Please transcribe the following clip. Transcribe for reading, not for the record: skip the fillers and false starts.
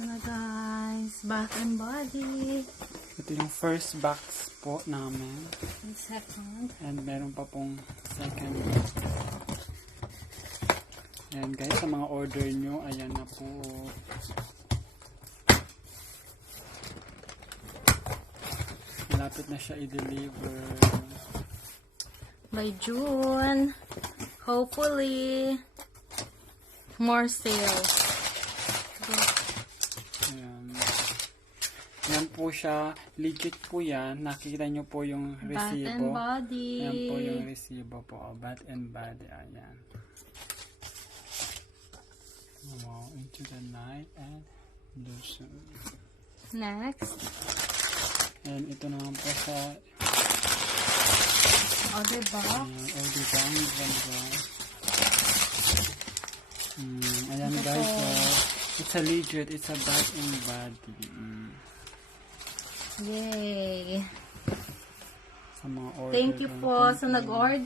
na guys, Bath and Body. Ito yung first box po namin. And second. And meron pa pong second. Ayan guys, sa mga order nyo, ayan na po. Malapit na siya i-deliver. By June. Hopefully. More sales. Ayan. Yan po siya. Legit po yan. Nakita nyo po yung Bath and resibo. Body. Ayan po yung resibo po. Bath and Body. Ayan. Wow. Into the night and lotion. Next. And ito naman po sa Other box. Audi Bang. Ayan Ito guys. po. It's a legit. It's a Bath and Body. Yay. Sa mga order. Thank you po sa nag-order.